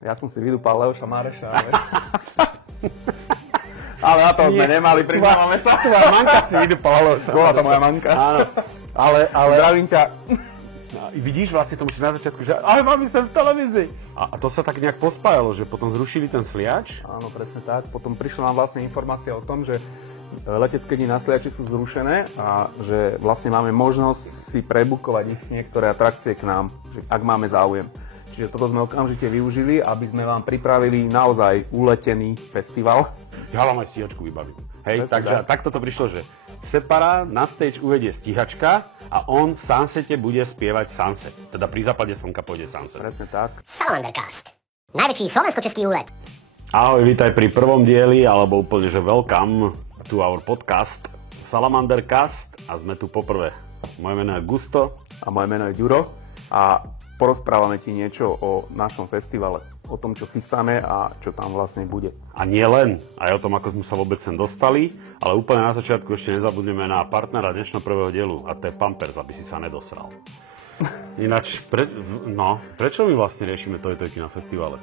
Ja som si vydúpal Leoša Mareša, ale na to sme nemali, priznávame sa. Tvoja manka si vydúpala Leoša. Bola to moja manka. Áno, ale Zdravím ťa. vidíš vlastne tomu na začiatku, že ale máme sa v televízii. A to sa tak nejak pospájalo, že potom zrušili ten sliač. Áno, presne tak. Potom prišla nám vlastne informácia o tom, že letecké dni na Sliači sú zrušené a že vlastne máme možnosť si prebukovať ich niektoré atrakcie k nám, že ak máme záujem. Čiže toto sme okamžite využili, aby sme vám pripravili naozaj uletený festival. Ja vám aj stíhačku vybavím. Hej, Presne takže takto to prišlo, že Separa na stage uvedie stíhačka a on v Sunsete bude spievať Sunset. Teda pri západe slnka pôjde Sunset. Presne tak. Salamandercast. Najväčší slovensko-český úlet. Ahoj, vítaj pri prvom dieli, alebo úplne, že welcome to our podcast Salamandercast a sme tu poprvé. Moje meno je Gusto. A moje meno je Ďuro a porozprávame ti niečo o našom festivale, o tom, čo chystáme a čo tam vlastne bude. A nie len, aj o tom, ako sme sa vôbec sem dostali, ale úplne na začiatku ešte nezabudneme na partnera dnešného prvého dielu a to je Pampers, aby si sa nedosral. Ináč, prečo my vlastne riešime tojtojky na festivale?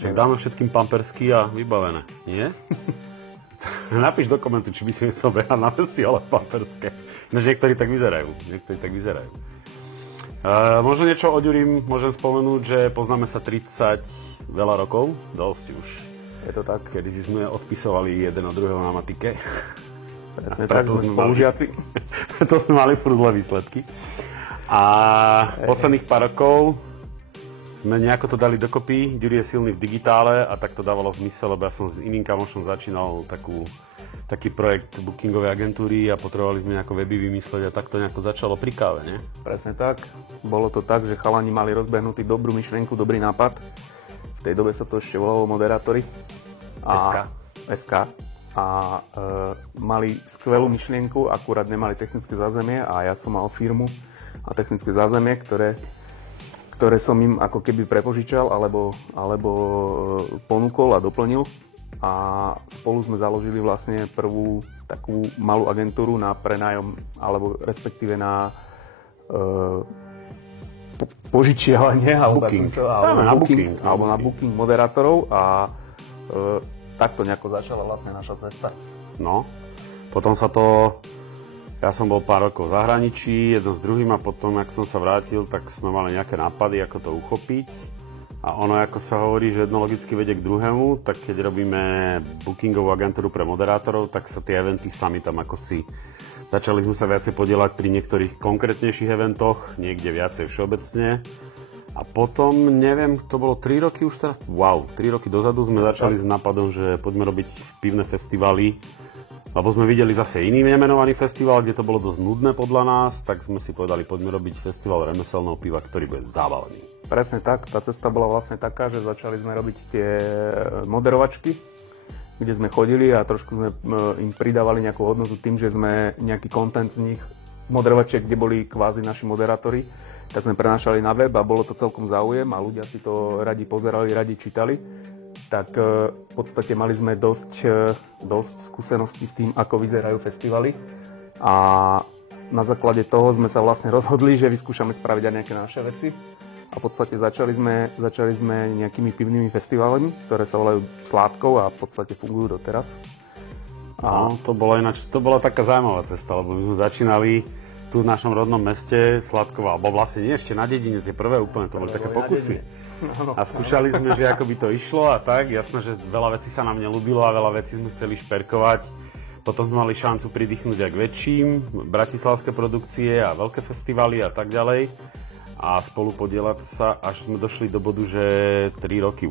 Však dáme všetkým pampersky a vybavené, nie? Napíš do komentu, či by si chcel behať na festivale pamperské. Niektorí tak vyzerajú. Možno niečo o Ďurim môžem spomenúť, že poznáme sa 30 veľa rokov, dosť už. Je to tak? Kedy sme odpisovali jeden od druhého na matike. Presne tak, sme spolužiaci. Preto sme mali furt zlé výsledky. A posledných pár rokov sme nejako to dali dokopy. Ďuri je silný v digitále a tak to dávalo zmysel, lebo ja som s iným kamošom začínal taký projekt bookingovej agentúry a potrebovali sme nejako weby vymysleť a tak to nejako začalo pri káve, nie? Presne tak. Bolo to tak, že chalani mali rozbehnutý dobrú myšlienku, dobrý nápad. V tej dobe sa to ešte volalo moderátori. SK. A mali skvelú myšlienku, akurát nemali technické zázemie a ja som mal firmu a technické zázemie, ktoré som im ako keby prepožičal alebo ponúkol a doplnil. A spolu sme založili vlastne prvú takú malú agentúru na prenájom, alebo respektíve na požičiavanie, alebo na booking moderátorov a takto nejako začala vlastne naša cesta. No, potom ja som bol pár rokov v zahraničí, jedno s druhým a potom, ak som sa vrátil, tak sme mali nejaké nápady, ako to uchopiť. A ono, ako sa hovorí, že jedno logicky vedie k druhému, tak keď robíme bookingovú agentúru pre moderátorov, tak sa tie eventy sami tam ako si... Začali sme sa viacej podieľať pri niektorých konkrétnejších eventoch, niekde viacej všeobecne. A potom, neviem, to bolo 3 roky už teraz? Wow, 3 roky dozadu sme začali s nápadom, že poďme robiť pivné festivaly. Lebo sme videli zase iný nemenovaný festival, kde to bolo dosť nudné podľa nás, tak sme si povedali, poďme robiť festival remeselného piva, ktorý bude zábavný. Presne tak, tá cesta bola vlastne taká, že začali sme robiť tie moderovačky, kde sme chodili a trošku sme im pridávali nejakú hodnotu tým, že sme nejaký content z nich, z moderovačiek, kde boli kvázi naši moderátori, tak sme prenášali na web a bolo to celkom záujem a ľudia si to radi pozerali, radi čítali. Tak v podstate mali sme dosť skúseností s tým, ako vyzerajú festivaly a na základe toho sme sa vlastne rozhodli, že vyskúšame spraviť aj nejaké naše veci a v podstate začali sme nejakými pivnými festivalmi, ktoré sa volajú Sládkov a v podstate fungujú doteraz. No, to bola taká zaujímavá cesta, lebo my sme začínali tu v našom rodnom meste Sládkova, alebo vlastne nie ešte na dedine, tie prvé úplne, to boli také pokusy. A skúšali sme, že ako by to išlo a tak, jasné, že veľa vecí sa nám neľúbilo a veľa vecí sme chceli šperkovať. Potom sme mali šancu pridýchnuť aj k väčším, bratislavské produkcie a veľké festivaly a tak ďalej. A spolu podieľať sa, až sme došli do bodu, že 3 roky,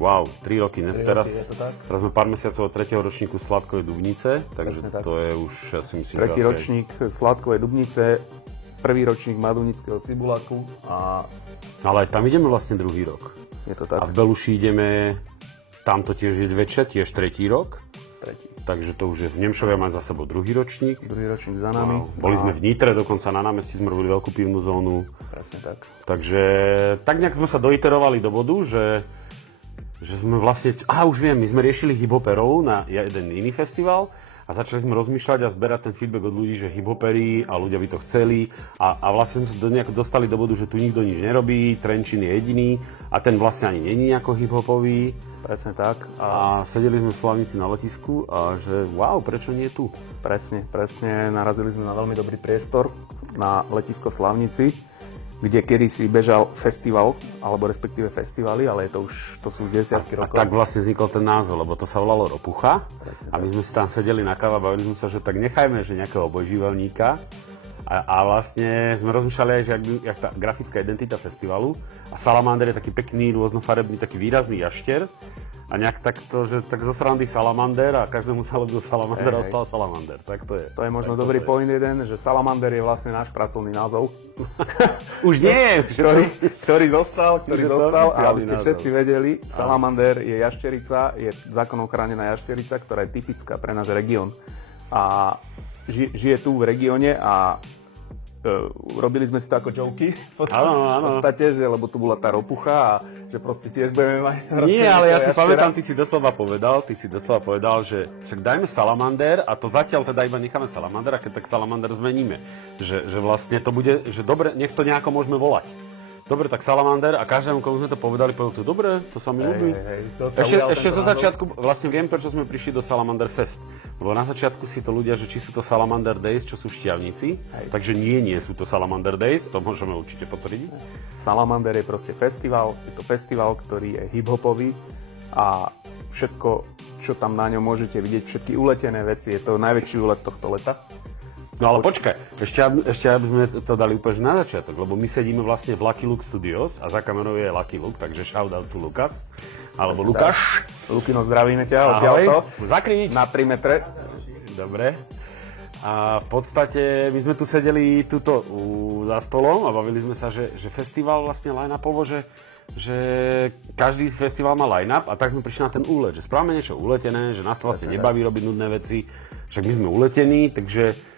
teraz sme pár mesiacov od 3. ročníku Sládkovej Dubnice, takže to je už, ja si myslím, 3. ročník Sládkovej Dubnice, 1. ročník Madunického Cibuláku a... Ale aj tam ideme vlastne druhý rok. Je to tak. A v Beluši ideme, tam to tiež je väčšia, tiež 3. rok. Takže to už je v Nemšove, máme za sebou druhý ročník. Druhý ročník za nami. No, boli sme v Nitre, dokonca na námestí sme robili veľkú pivnú zónu. Presne tak. Takže tak nejak sme sa doiterovali do bodu, že sme vlastne... už viem, my sme riešili hiphoperov na jeden iný festival a začali sme rozmýšľať a zberať ten feedback od ľudí, že hip-hoperi a ľudia by to chceli a vlastne sme sa dostali do bodu, že tu nikto nič nerobí, Trenčín je jediný a ten vlastne ani není ako hip-hopový. Presne tak. A sedeli sme v Slavnici na letisku a že wow, prečo nie tu? Presne. Narazili sme na veľmi dobrý priestor na letisko Slavnici, kde kedysi bežal festival, alebo respektíve festivaly, ale to sú už desiatky rokov. A tak vlastne vznikol ten názov, lebo to sa volalo Ropucha. A my sme si tam sedeli na káve a bavili sme sa, že tak nechajme, že nejakého obojžívalníka. A vlastne sme rozmýšľali aj, že jak tá grafická identita festivalu. A Salamander je taký pekný, rôznofarebný, taký výrazný jašter. A nejak takto, že tak zo srandy Salamander a každému sa ľúbil Salamander a stal Salamander. Tak to je. To je možno dobrý point jeden, že Salamander je vlastne náš pracovný názov. Už nie! ktorý zostal a aby ste všetci vedeli, Salamander je jašterica, je zákonom chránená jašterica, ktorá je typická pre náš región. A žije tu v regióne a robili sme si to ako joky v podstate, že, lebo tu bola tá ropucha a že proste tiež budeme mať... Nie, ale ja si pamätám, ty si doslova povedal, že však dajme Salamander a to zatiaľ teda iba necháme Salamander a keď tak Salamander zmeníme. Že vlastne to bude, že dobre, nech to nejako môžeme volať. Dobre, tak Salamander a každému, komu sme to povedali, povedal to dobre, to sa mi ľúbi. Ešte zo začiatku, vlastne viem, prečo sme prišli do Salamander Fest. Lebo na začiatku si to ľudia, že či sú to Salamander Days, čo sú v Štiavnici. Takže nie sú to Salamander Days, to môžeme určite potvrdiť. Salamander je proste festival, je to festival, ktorý je hip-hopový a všetko, čo tam na ňom môžete vidieť, všetky uletené veci, je to najväčší úlet tohto leta. No ale počkaj, ešte aby sme to dali úplne na začiatok, lebo my sedíme vlastne v Lucky Luke Studios a za kamerou je Lucky Luke, takže shout out to Lukas, alebo Lukáš. Lukino, zdravíme ťa, odtiaľto. Zakryť. Na 3 metre. Dobre. A v podstate my sme tu sedeli za stolom a bavili sme sa, že festival vlastne line-upovo, že každý festival má line-up a tak sme prišli na ten úlet, že správame niečo uletené, že nás to vlastne nebaví robiť nudné veci, však my sme uletení, takže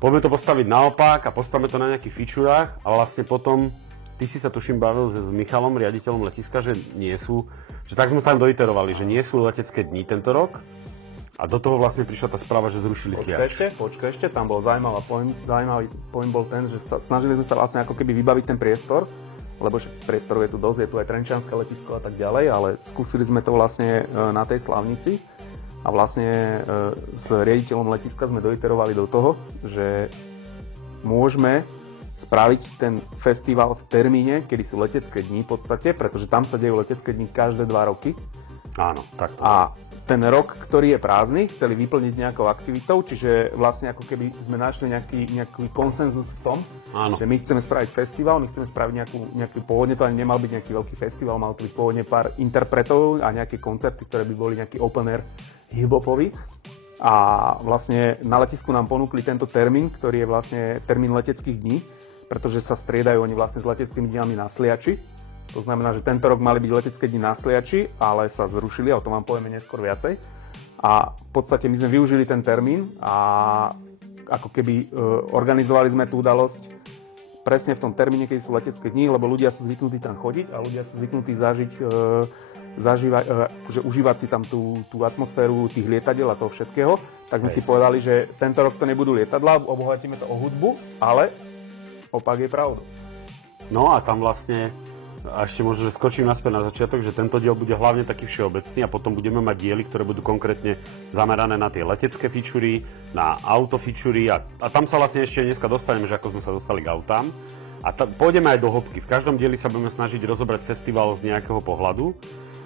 poďme to postaviť naopak a postavíme to na nejakých featurách a vlastne potom, ty si sa tuším bavil s Michalom, riaditeľom letiska, že nie sú, že tak sme tam doiterovali, že nie sú letecké dni tento rok a do toho vlastne prišla tá správa, že zrušili Sliač. Počkaj ešte, tam bol zaujímavý point bol ten, že snažili sme sa vlastne ako keby vybaviť ten priestor, lebo priestorov je tu dosť, je tu aj Trenčianske letisko a tak ďalej, ale skúsili sme to vlastne na tej Slavnici. A vlastne s riaditeľom letiska sme doiterovali do toho, že môžeme spraviť ten festival v termíne, kedy sú letecké dni v podstate, pretože tam sa dejú letecké dni každé 2 roky. Áno, takto. A ten rok, ktorý je prázdny, chceli vyplniť nejakou aktivitou, čiže vlastne ako keby sme našli nejaký konsenzus v tom, áno, že my chceme spraviť festival, my chceme spraviť nejaký pôvodne to ani nemal byť nejaký veľký festival, mal to byť pôvodne pár interpretov a nejaké koncerty, ktoré by boli nejaký open air hip-hopový. A vlastne na letisku nám ponúkli tento termín, ktorý je vlastne termín leteckých dní, pretože sa striedajú oni vlastne s leteckými dňami na Sliači. To znamená, že tento rok mali byť letecké dni na Sliači, ale sa zrušili, a o tom vám povieme neskôr viacej. A v podstate my sme využili ten termín a ako keby organizovali sme tú udalosť presne v tom termíne, keď sú letecké dni, lebo ľudia sú zvyknutí tam chodiť a ľudia sú zvyknutí užívať si tam tú atmosféru tých lietadiel a toho všetkého. Tak sme si povedali, že tento rok to nebudú lietadlá, obohatíme to o hudbu, ale opak je pravdou. No a tam vlastne, a ešte možno, že skočím naspäť na začiatok, že tento diel bude hlavne taký všeobecný a potom budeme mať diely, ktoré budú konkrétne zamerané na tie letecké featurey, na auto featurey a tam sa vlastne ešte dneska dostaneme, že ako sme sa dostali k autám. A pôjdeme aj do hĺbky. V každom dieli sa budeme snažiť rozobrať festival z nejakého pohľadu,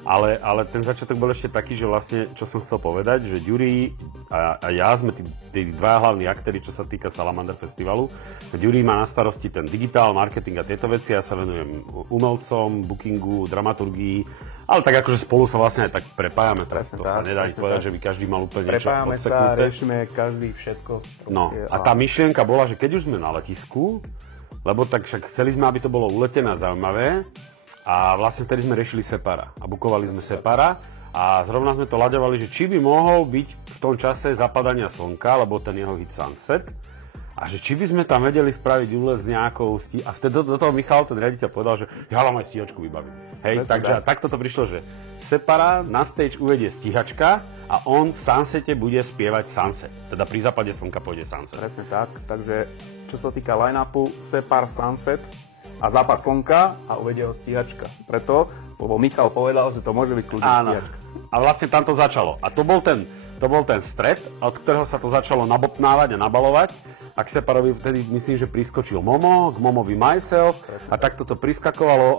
ale ten začiatok bol ešte taký, že vlastne, čo som chcel povedať, že Ďuri a ja sme tí dva hlavní aktéri, čo sa týka Salamander festivalu. Ďuri má na starosti ten digitál, marketing a tieto veci, ja sa venujem umelcom, bookingu, dramaturgii, ale tak akože spolu sa vlastne aj tak prepájame, to sa nedá ani povedať, že by každý mal úplne niečo prepájame sa, riešime každý všetko. No a tá myšlienka bola, že keď už sme na letisku, lebo tak však chceli sme, aby to bolo uletené a zaujímavé, a vlastne vtedy sme riešili Separa a bukovali sme Separa a zrovna sme to laďovali, že či by mohol byť v tom čase zapadania slnka, lebo ten jeho hit Sunset, a že či by sme tam vedeli spraviť úlet s nejakou a vtedy do toho Michal, ten riaditeľ, povedal, že ja vám aj stíhačku vybavím. Hej, takže takto to prišlo, že Separa na stage uvedie stíhačka a on v Sunsete bude spievať Sunset. Teda pri západe slnka pôjde Sunset. Presne tak, takže čo sa týka line-upu, Separ, Sunset a západ slnka a uvedie ho stíhačka. Preto, lebo Michal povedal, že to môže byť kľudne stíhačka. A vlastne tam to začalo. A to bol ten stred, od ktorého sa to začalo nabopnávať a nabalovať. A k Separovi vtedy myslím, že priskočil Momo, k Momovi Myself a takto to priskakovalo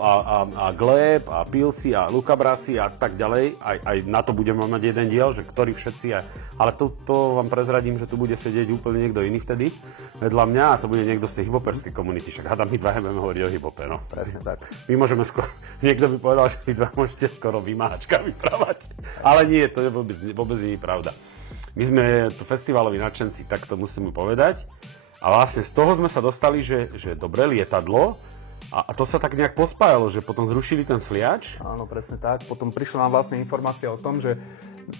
a Gleb a Pilsi a Luca Brasi a tak ďalej. Aj na to budeme mať jeden diel, že ktorí všetci. Ale to vám prezradím, že tu bude sedieť úplne niekto iný vtedy vedľa mňa a to bude niekto z tej hiphoperskej komunity. Však hádam, my dva budeme hovoriť o hiphope, no. Presne tak. My môžeme skoro, niekto by povedal, že vy dva môžete skoro vymáhačka vyprávať. Ale nie, to je vôbec nie je pravda. My sme tu festivaloví nadšenci, tak to musíme povedať. A vlastne z toho sme sa dostali, že dobre, lietadlo. A to sa tak nejak pospájalo, že potom zrušili ten Sliač. Áno, presne tak. Potom prišla nám vlastne informácia o tom, že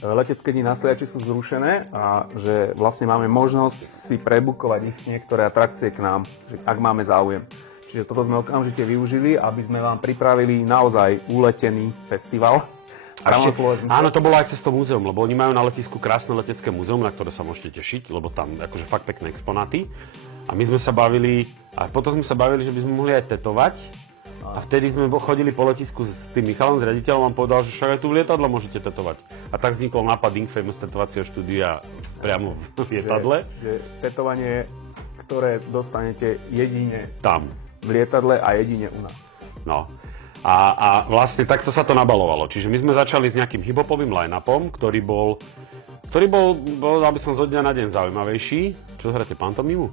letecké dni na Sliači sú zrušené a že vlastne máme možnosť si prebukovať ich niektoré atrakcie k nám, že ak máme záujem. Čiže toto sme okamžite využili, aby sme vám pripravili naozaj uletený festival. Áno, to bolo aj cez to múzeum, lebo oni majú na letisku krásne letecké múzeum, na ktoré sa môžete tešiť, lebo tam akože fakt pekné exponáty. A my sme sa bavili, a potom sme sa bavili, že by sme mohli aj tetovať. A vtedy sme chodili po letisku s tým Michalom, s riaditeľom, a povedal, že však aj tu v lietadle môžete tetovať. A tak vznikol nápad Infamous tetovacieho štúdia priamo v lietadle. Že tetovanie, ktoré dostanete jedine tam v lietadle a jedine u nás. No. A vlastne takto sa to nabalovalo. Čiže my sme začali s nejakým hip-hopovým line-upom, ktorý bol, aby som zo dňa na deň zaujímavejší. Čo hráte, pantomimu?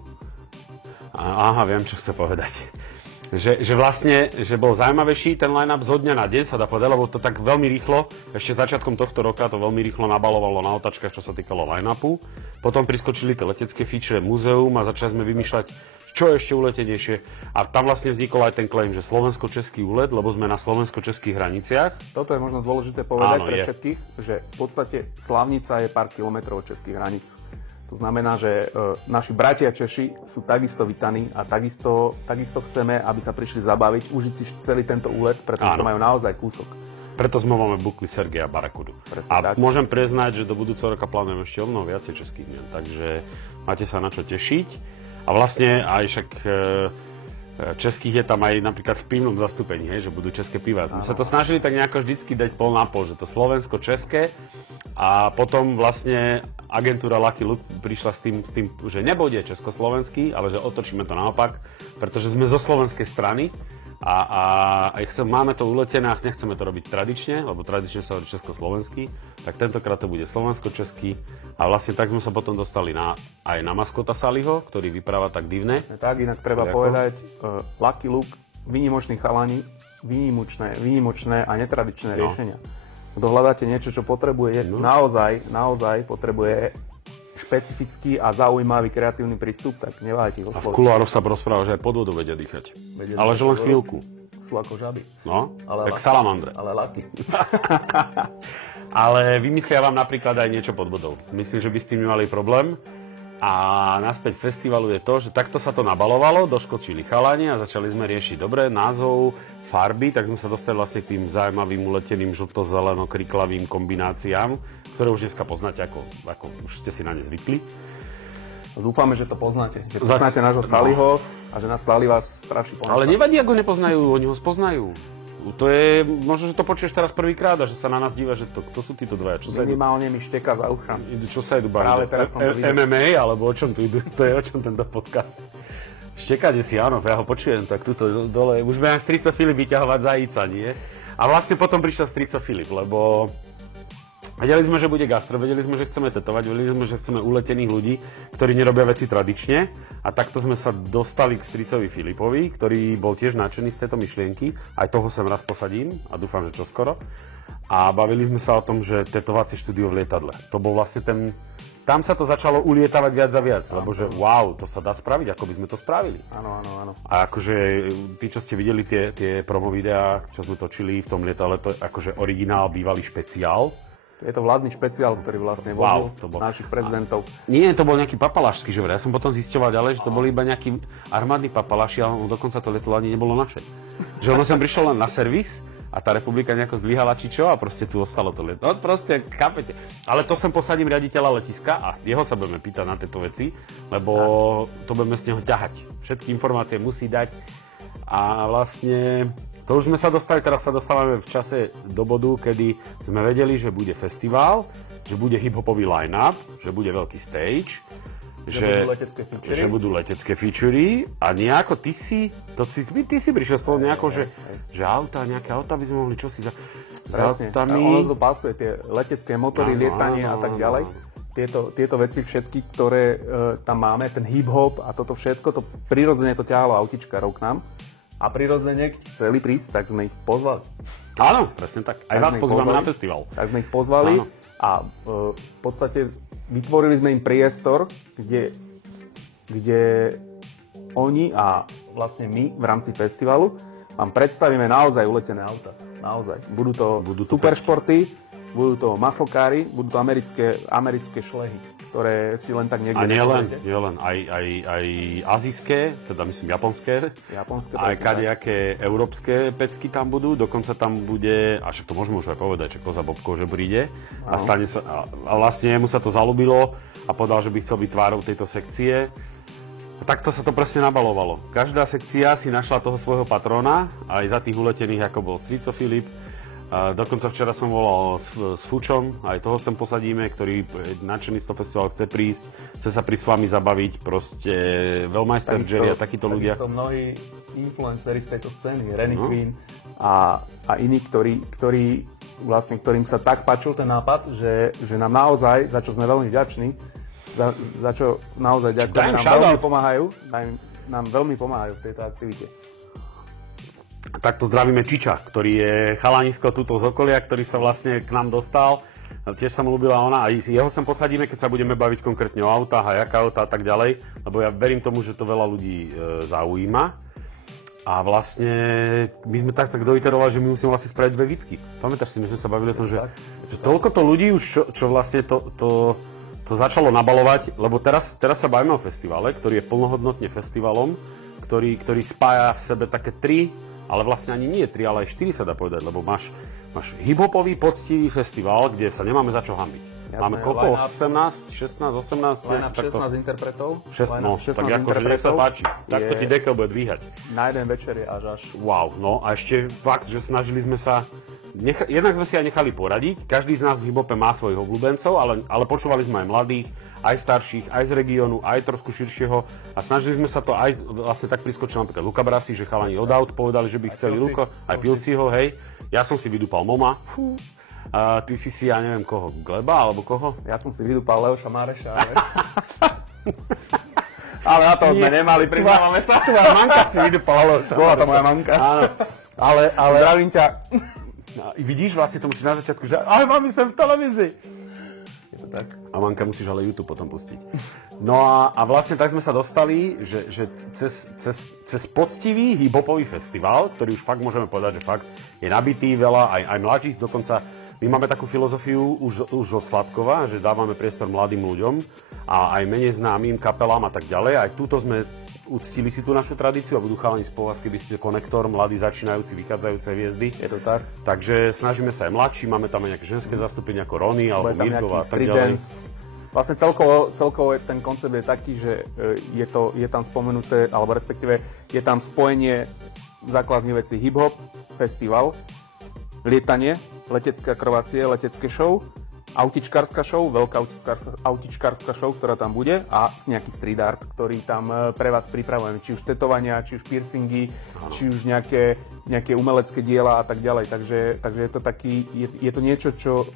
Aha, viem, čo chce povedať. Že vlastne, že bol zaujímavejší ten line-up zo dňa na deň, sa dá povedať, lebo to tak veľmi rýchlo, ešte začiatkom tohto roka to veľmi rýchlo nabalovalo na otačkách, čo sa týkalo line-upu. Potom priskočili tie letecké feature, múzeum a začali sme vymýšľať, čo je ešte uletenejšie. A tam vlastne vznikol aj ten claim, že slovensko-český úlet, lebo sme na slovensko-českých hraniciach. Toto je možno dôležité povedať pre všetkých, že v podstate Slavnica je pár kilometrov od českých hraníc. To znamená, že naši bratia Češi sú takisto vítaní a takisto chceme, aby sa prišli zabaviť, užiť si celý tento úlet, pretože to majú naozaj kúsok. Preto sme máme bukli Sergeja Barakudu. Presne a tak. Môžem priznať, že do budúceho roka plánujem ešte o mnoho viacej českých mien, takže máte sa na čo tešiť. A vlastne aj však českých je tam aj napríklad v pivnom zastúpení, hej, že budú české piva. My sa to snažili tak nejako vždycky dať pol na pol, že to slovensko-české a potom vlastne agentúra Lucky Luke prišla s tým, že nebude československý, ale že otočíme to naopak, pretože sme zo slovenskej strany a máme to uletené a nechceme to robiť tradične, lebo tradične sa hovorí československý, tak tentokrát to bude slovensko-český a vlastne tak sme sa potom dostali aj na maskota Saliho, ktorý vypráva tak divne. Tak, inak treba povedať, Lucky Luke, výnimoční chalani, výnimočné a netradičné riešenia. Kto hľadáte niečo, čo potrebuje, naozaj potrebuje špecifický a zaujímavý kreatívny prístup, tak neváhajte ho osloviť. A v kuloároch sa rozpráva, že aj pod vodou vedia dýchať. Ale že len chvíľku. Sú ako žaby. No, tak salamandre. Ale Lucky. Ale vymyslia vám napríklad aj niečo pod vodou. Myslím, že by s tým nemali problém. A naspäť festivalu je to, že takto sa to nabalovalo, doškočili chalani a začali sme riešiť dobre názov, farby, tak sme sa dostali vlastne k tým zaujímavým uleteným žlto-zeleno-kriklavým kombináciám, ktoré už dneska poznáte, ako už ste si na ne zvykli. Dúfame, že to poznáte. Že poznáte nášho Saliho a že nás Sali vás straší ponáta. Ale nevadí, ako ho nepoznajú, oni ho spoznajú. To je, možno, že to počuješ teraz prvýkrát a že sa na nás díva, že kto sú títo dvaja. Minimálne mi šteka za uchami. Čo sa idú baviť? MMA, alebo o čom tu idú? To je o čom tento podcast. Štekade si, áno, ja ho počujem, tak tuto dole. Už budem Strico Filip vyťahovať zajíca, nie? A vlastne potom prišiel Strico Filip, lebo vedeli sme, že bude gastro, vedeli sme, že chceme tetovať, vedeli sme, že chceme uletených ľudí, ktorí nerobia veci tradične. A takto sme sa dostali k Stricovi Filipovi, ktorý bol tiež nadšený z tejto myšlienky. Aj toho sem raz posadím a dúfam, že čoskoro. A bavili sme sa o tom, že tetovacie štúdio v lietadle. To bol vlastne ten... Tam sa to začalo ulietavať viac a viac, lebo že wow, to sa dá spraviť, ako by sme to spravili. Áno. A akože tí, čo ste videli tie promo videá, čo sme točili v tom lietadle, to je akože originál, bývalý špeciál. Je to vládny špeciál, ktorý vlastne bol našich prezidentov. Nie, to bol nejaký papalášsky žover. Ja som potom zisťoval ďalej, že to boli iba nejaký armádny papaláši, ale dokonca to lietadlo ani nebolo naše. Že ono sem prišlo len na servis a tá republika nejako zlyhala či čo a proste tu ostalo to No proste, chápete. Ale to sem posadím riaditeľa letiska a jeho sa budeme pýtať na tieto veci, lebo to budeme z neho ťahať. Všetky informácie musí dať a vlastne to už sme sa dostali, teraz sa dostávame v čase do bodu, kedy sme vedeli, že bude festival, že bude hip-hopový line-up, že bude veľký stage, že budú letecké featurey a nejako ty si prišiel s toho nejako, že nejaké auta by sme mohli čosi za autami. Ono to pasuje, tie letecké motory, lietanie a tak ďalej. Tieto veci všetky, ktoré tam máme, ten hip-hop a toto všetko, to prirodzene to ťahalo autičkárov k nám. A prirodzene, keď chceli prísť, tak sme ich pozvali. Áno, presne tak. Aj vás pozvali na festival. Tak sme ich pozvali a v podstate vytvorili sme im priestor, kde oni a vlastne my v rámci festivalu vám predstavíme naozaj uletené auta. Naozaj. Budú superšporty, budú to muscle-cary, budú to americké šlehy, ktoré si len tak niekde... A nielen, aj azijské, teda myslím japonské aj kadejaké európske pecky tam budú, dokonca tam bude, a však to môžeme už aj povedať, že Koza Bobko, že príde a stane sa, a vlastne mu sa to zalúbilo a povedal, že by chcel byť tvárou tejto sekcie. A takto sa to presne nabalovalo. Každá sekcia si našla toho svojho patrona, aj za tých uletených, ako bol Strico Filip. Dokonca včera som volal s Fučom, aj toho sem posadíme, ktorý nadšený z toho festivalu chce prísť, chce sa prísť s vami zabaviť, proste Veľmajster Jerry a takíto ľudia. Takisto mnohí influenceri z tejto scény, Renny Queen a iní, ktorým sa tak páčil ten nápad, že nám naozaj, za čo sme veľmi vďační, za čo naozaj ďakujeme, nám veľmi pomáhajú v tejto aktivite. Takto zdravíme Čiča, ktorý je chalanisko tuto z okolia, ktorý sa vlastne k nám dostal. Tiež sa mu ľúbila ona a jeho sem posadíme, keď sa budeme baviť konkrétne o autách a jaká autá a tak ďalej, lebo ja verím tomu, že to veľa ľudí zaujíma. A vlastne my sme tak doiterovali, že my musíme vlastne spraviť 2 výtky. Pamätáš si, my sme sa bavili o tom, že toľko to ľudí už, čo vlastne to začalo nabalovať, lebo teraz sa bavíme o festivale, ktorý je plnohodnotne festivalom, ktorý spája v sebe také 3, ale vlastne ani nie 3, ale aj 4 sa dá povedať, lebo máš hip-hopový poctivý festival, kde sa nemáme za čo hanbiť. Máme koľko? 18, 16, 18? Line-up 16 interpretov. 16 tak akože nech sa páči. Takto ti dekel bude dvíhať. Na jeden večer je až. Wow, no a ešte fakt, že snažili sme sa... Jednak sme si aj nechali poradiť, každý z nás v hip-hope má svojich obľúbencov, ale počúvali sme aj mladých, aj starších, aj z regiónu, aj trošku širšieho a snažili sme sa to aj vlastne tak priskočil napríklad Luka Brasi, že chalani od aut povedali, že by chceli Luko, aj Pilsiho, hej. Ja som si vydúpal Moma, a ty si ja neviem koho, Gleba alebo koho? Ja som si vydúpal Leoša Máreša, ale na to sme nemali, priznávame sa. Tvoja mamka si vydúpal Leoša. Bola to moja mamka. Áno, ale... Zdravím ťa. No, vidíš, vlastne to musíš na začiatku, že ale mami, som v televízii. Je to tak. A manka musíš ale YouTube potom pustiť. No a vlastne tak sme sa dostali, že cez poctivý hip-hopový festival, ktorý už fakt môžeme povedať, že fakt je nabitý veľa, aj mladších, dokonca my máme takú filozofiu už od Sladkova, že dávame priestor mladým ľuďom a aj menej známym kapelám a tak ďalej. Aj túto sme uctili si tú našu tradíciu a budú chalani z Povazky, by ste Konektor, mladí začínajúci, vychádzajúce hviezdy. Je to tak. Takže snažíme sa aj mladší, máme tam aj nejaké ženské zastúpenie ako Rony alebo Mirkova a tak ďalej. Vlastne celkovo ten koncept je taký, že je tam spomenuté, alebo respektíve je tam spojenie základných vecí hip-hop, festival, lietanie, letecké akrobacie, letecké show, autičkárska show, veľká autičkárska show, ktorá tam bude a nejaký street art, ktorý tam pre vás pripravujeme. Či už tetovania, či už piercingy, či už nejaké umelecké diela a tak ďalej. Takže je to je to niečo, čo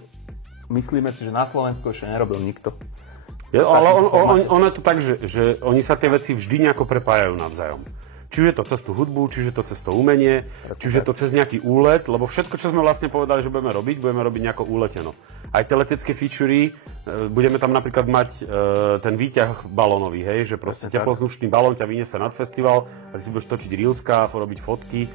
myslíme si, že na Slovensku ešte nerobil nikto. Ale ono je to tak, že oni sa tie veci vždy nejako prepájajú navzájom. Či už je to cez tú hudbu, či už je to cez to umenie, či už je to cez nejaký úlet, lebo všetko, čo sme vlastne povedali, že budeme robiť nejako úleteno. Aj tie letecké featurey, budeme tam napríklad mať ten výťah balónový, hej, že proste teplozdušný balón ťa vyniesie nad festival a ty si budeš točiť reelska, robiť fotky.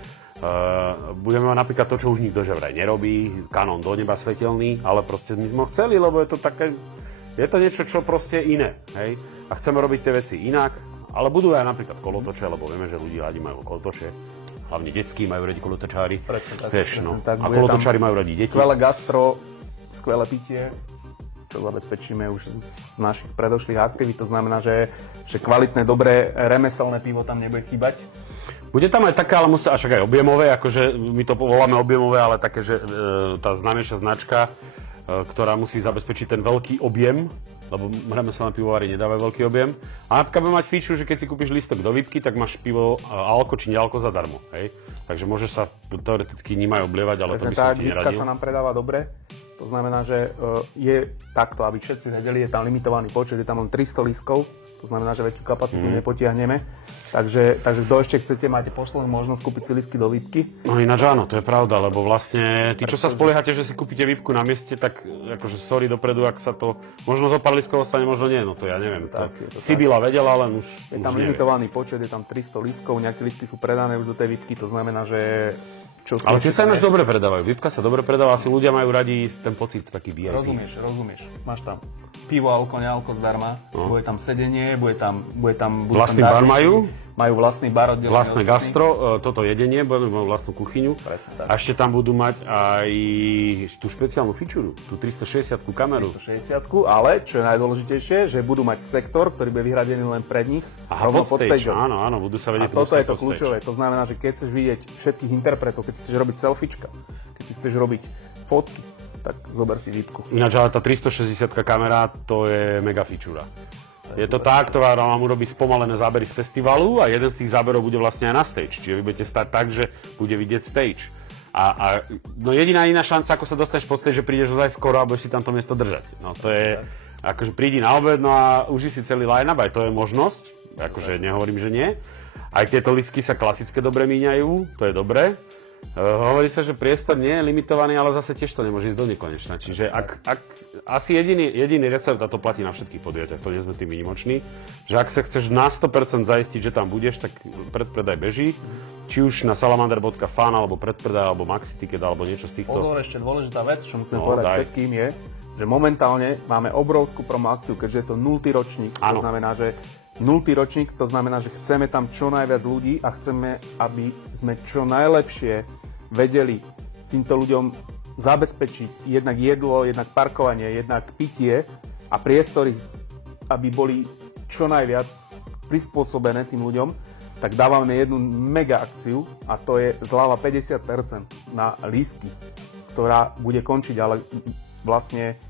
Budeme mať napríklad to, čo už nikto že vraj nerobí, kanón do neba svetelný, ale proste my sme ho chceli, lebo je to také, je to niečo, čo proste je iné, hej, a chceme robiť tie veci inak. Ale budú aj napríklad kolotoče, lebo vieme, že ľudí radi majú kolotoče. hlavne detskí majú radi kolotočári. Presne tak. Vieš, no. Tak. A kolotočári majú radi deti. Skvelé gastro, skvelé pitie, čo zabezpečíme už z našich predošlých aktivít. To znamená, že kvalitné, dobré remeselné pivo tam nebude chýbať. Bude tam aj také, ale musí až aj objemové, akože my to voláme objemové, ale také, že tá známejšia značka, ktorá musí zabezpečiť ten veľký objem, lebo remeselné pivovári nedávajú veľký objem. A napríklad bude mať feature, že keď si kúpiš lístok do výpky, tak máš pivo alko či nealko zadarmo, hej? Takže môžeš sa teoreticky ním aj oblievať, ale to by som ti neradil. Výpka sa nám predáva dobre. To znamená, že je takto, aby všetci vedeli, je tam limitovaný počet, je tam len 300 lístkov, to znamená, že väčšiu kapacitu nepotiahneme. Takže kto ešte chcete, máte poslednú možnosť kúpiť si lístky do výpky. No ináč áno, to je pravda, lebo vlastne tí, čo sa spoliehate, že si kúpite výpku na mieste, tak akože sorry dopredu, ak sa to možno zo pár lístkov ostane, možno nie, no to ja neviem. Tak, Sibila vedela, len už je tam limitovaný počet, je tam 300 lístkov, nejaké lístky sú predané už do tej výpky, to znamená, že ale tie sa ináč dobre predávajú. Výpka sa dobre predáva, asi ľudia majú radi ten pocit taký VIP. Rozumieš. Máš tam pivo, alko, nealko zdarma, bude tam sedenie, bude tam vlastný bar majú? Majú vlastný bar oddelený. Vlastné gastro, toto jedenie, budeme mať vlastnú kuchyňu. Presne tak. A ešte tam budú mať aj tú špeciálnu fičuru, tú 360-ku kameru. 360-ku, ale čo je najdôležitejšie, že budú mať sektor, ktorý bude vyhradený len pred nich. Aha, pod stage. Áno, budú sa vedieť. A toto je to kľúčové. To znamená, že keď chceš vidieť všetkých interpretov, keď chceš robiť selfiečka, keď chceš robiť fotky, tak zober si výpku. Ináč, ale tá 360 kamera, to je mega fičura. Je to tá, ktorá vám urobí spomalené zábery z festivalu a jeden z tých záberov bude vlastne aj na stage. Čiže vy budete stať tak, že bude vidieť stage. No jediná iná šanca, ako sa dostaneš pod stage, že prídeš ozaj skoro a budeš si tam to miesto držať. No to je, akože prídi na obed, no a uži si celý line-up, aj to je možnosť. Akože nehovorím, že nie. Aj tieto lístky sa klasické dobre míňajú, to je dobré. Hovorí sa, že priestor nie je limitovaný, ale zase tiež to nemôže ísť do nekonečna. Čiže ak asi jediný recept, a to platí na všetkých podujatiach, to nie sme tým výnimoční, že ak sa chceš na 100% zaistiť, že tam budeš, tak predpredaj beží. Či už na salamander.fan, alebo predpredaj, alebo Maxiticket, alebo niečo z týchto. Pozor, ešte dôležitá vec, čo musíme povedať všetkým je, že momentálne máme obrovskú promo akciu, keďže je to 0. ročník. To znamená, že 0. ročník, to znamená, že chceme tam čo najviac ľudí a chceme, aby sme čo najlepšie vedeli týmto ľuďom zabezpečiť jednak jedlo, jednak parkovanie, jednak pitie a priestory, aby boli čo najviac prispôsobené tým ľuďom, tak dávame jednu mega akciu a to je zľava 50% na lístky, ktorá bude končiť ale vlastne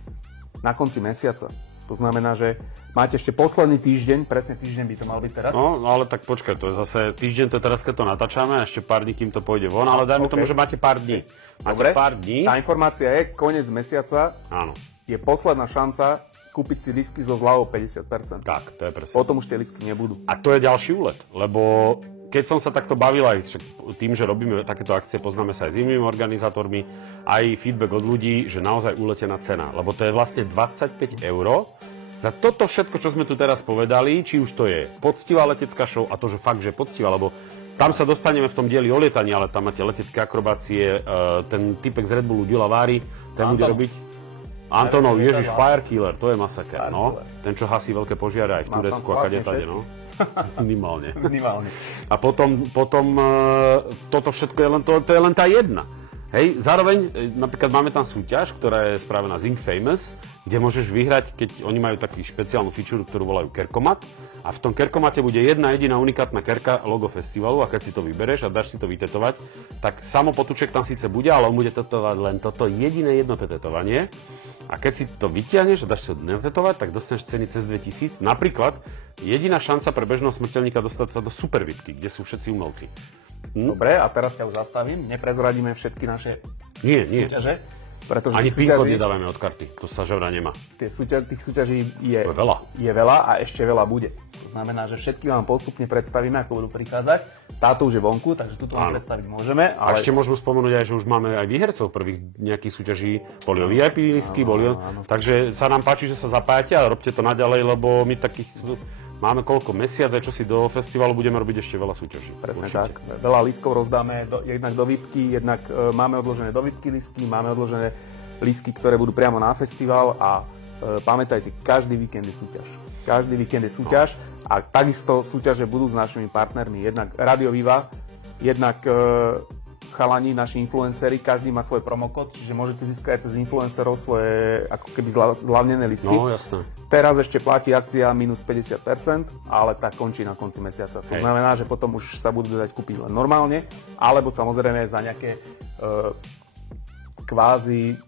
na konci mesiaca. To znamená, že máte ešte posledný týždeň, presne týždeň by to mal byť teraz. No, ale tak počkaj, to je zase týždeň, to je teraz, keď to natáčame, a ešte pár dní, kým to pôjde von, ale dajme tomu, že máte pár dní. Dobre, pár dní. Tá informácia je, koniec mesiaca, áno. Je posledná šanca kúpiť si lístky so zľavou 50%. Tak, to je presne. Potom už tie lístky nebudú. A to je ďalší úlet, lebo keď som sa takto bavil aj tým, že robíme takéto akcie, poznáme sa aj s inými organizátormi, aj feedback od ľudí, že naozaj uletená cena, lebo to je vlastne 25 € za toto všetko, čo sme tu teraz povedali, či už to je poctivá letecká show, a to, že fakt, že je poctivá, lebo tam sa dostaneme v tom dieli o lietaní, ale tam máte letecké akrobácie, ten typek z Red Bullu, Dila Vári, ten bude robiť Antonov, ježiš, Firekiller, to je masaker, no. Ten, čo hasí veľké požiare aj v Turecku a kadetade, no. Minimálne. A potom toto všetko je len, to je len tá jedna. Hej, zároveň napríklad máme tam súťaž, ktorá je spravená Zing Famous, kde môžeš vyhrať, keď oni majú takú špeciálnu feature, ktorú volajú Kerkomat. A v tom Kerkomate bude jedna jediná unikátna kerka, logo festivalu, a keď si to vybereš a dáš si to vytetovať, tak samopotúček tam síce bude, ale on bude tetovať len toto jediné jedno tetovanie. A keď si to vytiahneš a dáš si to netetovať, tak dostaneš ceny cez 2000. Napríklad jediná šanca pre bežného smrteľníka dostať sa do Supervipky, kde sú všetci umelci. Dobre, a teraz ťa už zastavím. Neprezradíme všetky naše súťaže. Pretože ani PIN-kód nedávame od karty, to sa ževra nemá. Tých súťaží je veľa a ešte veľa bude. To znamená, že všetky vám postupne predstavíme, ako budú prichádzať. Táto už je vonku, takže túto vám predstaviť môžeme. Ale... A ešte môžeme spomenúť aj, že už máme aj výhercov prvých nejakých súťaží. Boli o VIP lístky, takže sa nám páči, že sa zapájate a robte to naďalej, lebo my takých... Máme koľko? Mesiac, aj čo si do festivalu budeme robiť ešte veľa súťaží. Presne tak. Veľa lístkov rozdáme jednak do výpky, jednak máme odložené do výpky lístky, máme odložené lístky, ktoré budú priamo na festival a pamätajte, každý víkend je súťaž. Každý víkend je súťaž a takisto súťaže budú s našimi partnermi. Jednak Radio Viva, Jednak chalani, naši influenceri, každý má svoj promokód, čiže môžete získať cez influencerov svoje ako keby zľavnené listky. No, jasné. Teraz ešte platí akcia minus 50%, ale tá končí na konci mesiaca. To znamená, že potom už sa budú dať kúpiť len normálne, alebo samozrejme za nejaké kvázi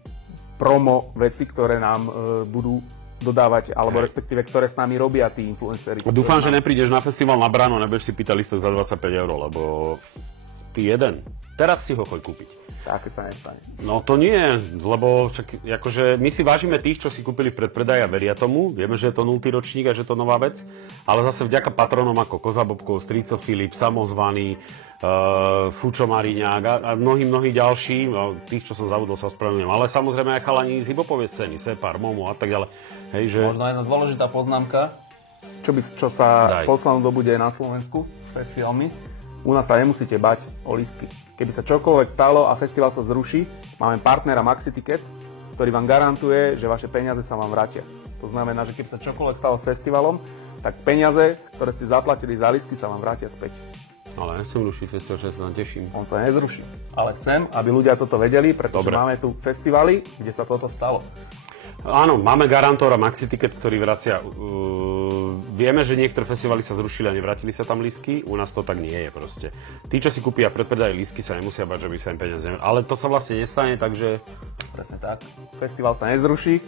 promo veci, ktoré nám budú dodávať, alebo respektíve, ktoré s nami robia tí influenceri. Dúfam, že neprídeš na festival na Brano, nebudeš si pýtať listok za 25 €, lebo ty jeden. Teraz si ho choď kúpiť. Také sa nestane. No to nie, lebo však akože my si vážime tých, čo si kúpili v predpredaji a veria tomu. Vieme, že je to 0. ročník a že je to nová vec. Ale zase vďaka patronom ako Koza Bobkov, Strico Filip, Samozvaný, Fučo Mariňák a mnohí ďalší, tých, čo som zabudol, sa ospravedlňujem. Ale samozrejme aj chalani z hibopovej scény, Separ, Momo a tak ďalej. Hej, že... Možno jedna dôležitá poznámka, čo sa poslednú dobu deje na Slovensku s festivalmi. U nás sa nemusíte bať o lístky. Keby sa čokoľvek stalo a festival sa zruší, máme partnera MaxiTicket, ktorý vám garantuje, že vaše peniaze sa vám vrátia. To znamená, že keby sa čokoľvek stalo s festivalom, tak peniaze, ktoré ste zaplatili za lístky, sa vám vrátia späť. Ale nechcem rušiť festival, že sa tam teším. On sa nezruší. Ale chcem, aby ľudia toto vedeli, pretože máme tu festivaly, kde sa toto stalo. Áno, máme garantora MaxiTicket, ktorý vracia. Vieme, že niektoré festivaly sa zrušili a nevrátili sa tam lístky. U nás to tak nie je proste. Tí, čo si kúpia predpredajú lístky, sa nemusia bať, že by sa im peniaze nevrátili. Ale to sa vlastne nestane, takže... Presne tak. Festival sa nezruší.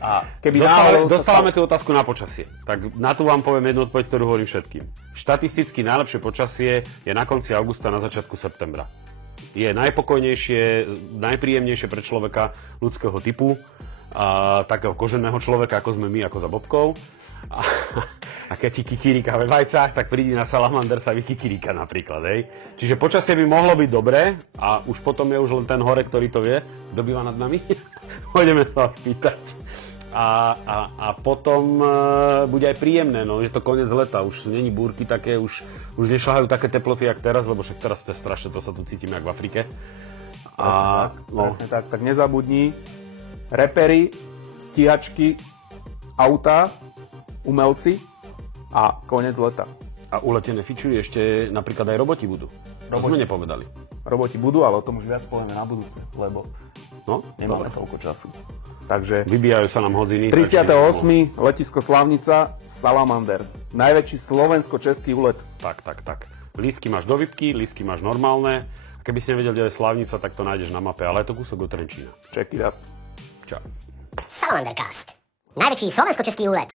A keby dostávame tú otázku na počasie. Tak na tú vám poviem jednu odpoveď, ktorú hovorím všetkým. Štatisticky najlepšie počasie je na konci augusta, na začiatku septembra. Je najpokojnejšie, najpríjemnejšie pre človeka ľudského typu. A takého koženého človeka, ako sme my, ako za Bobkou. A keď ti kikiríka ve vajcách, tak prídi na salamander sa vykikiríka napríklad, hej. Čiže počasie by mohlo byť dobré a už potom je už len ten hore, ktorý to vie. Kto býva nad nami? Poďme sa vás pýtať. A potom bude aj príjemné, no, je to koniec leta, už není búrky také, už nešľahajú také teploty, jak teraz, lebo však teraz to je strašné, to sa tu cítime, jak v Afrike. Presne tak, tak nezabudni, reperi, stíhačky, autá, umelci a koniec leta. A u lete nefičujú ešte napríklad aj roboti budú. To sme nepovedali. Roboti budú, ale o tom už viac povieme na budúce, lebo nemáme toľko času. Takže vybijajú sa nám hodiny. 38. letisko Slavnica, Salamander. Najväčší slovensko-český úlet. Tak. Lístky máš do výpky, lístky máš normálne. A keby si nevedel, kde je Slavnica, tak to nájdeš na mape, ale je to kúsok od Trenčína. Check it up. Čau. Salamandercast. Najväčší slovensko-český úlet.